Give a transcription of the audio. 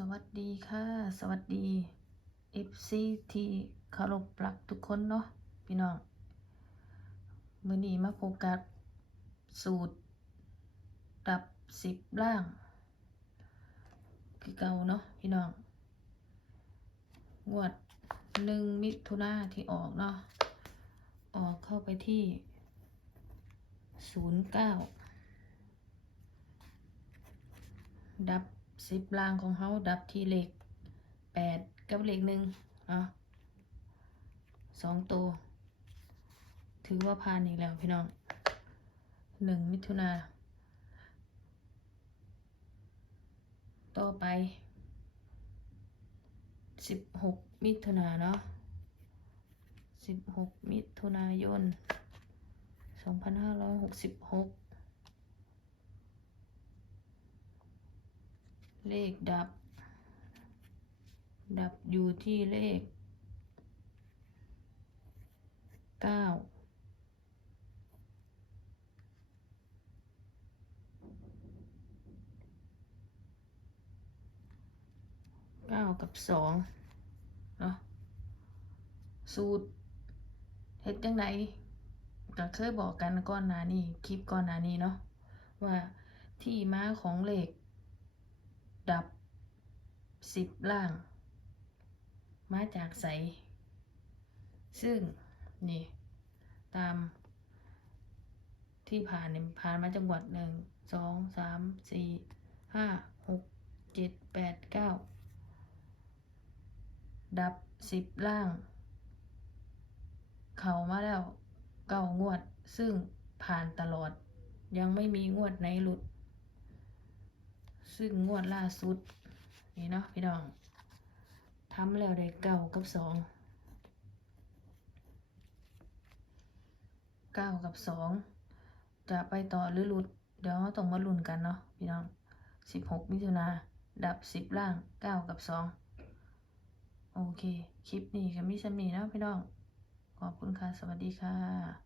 สวัสดีค่ะ สวัสดี FC ที่เคารพรักทุกคนเนาะพี่น้องมื้อนี้มาโฟกัสสูตร ดับสิบล่าง คือเก่าเนาะพี่น้องงวดหนึ่งมิถุนาที่ออกเนาะออกเข้าไปที่ศูนย์เก้าดับ สิบล่างของเขาดับที่เลขแปดกับเลขหนึ่งเนาะสองตัว ถือว่าผ่านอีกแล้วพี่น้องหนึ่งมิถุนา ต่อไปสิบหกมิถุนาเนาะสิบหกมิถุนายนสองพันห้าร้อยหกสิบหก เลขดับ ดับอยู่ที่เลขเก้าเก้ากับสองเนาะสูตรเฮ็ดจังไดก็เคยบอกกันก่อนหน้านี้คลิปก่อนหน้านี้เนาะว่าที่มาของเลข ดับสิบล่าง มาจากใส ซึ่งนี่ ตาม ที่ผ่านผ่านมาจังหวัดหนึ่งสองสามสี่ห้าหกเจ็ดแปดเก้าดับสิบล่าง เขามาแล้วเก้างวด ซึ่งผ่านตลอด ยังไม่มีงวดไหนหลุด ซึ่งงวดล่าสุด นี่เนาะพี่น้องทำแล้วได้เก้ากับสองเก้ากับสองจะไปต่อหรือหลุด เดี๋ยวเราต้องมาลุ้นกันเนาะพี่น้องสิบหกมิถุนาดับสิบล่างเก้ากับสองโอเค คลิปนี้ก็มีสมีเนาะพี่น้อง ขอบคุณค่ะ สวัสดีค่ะ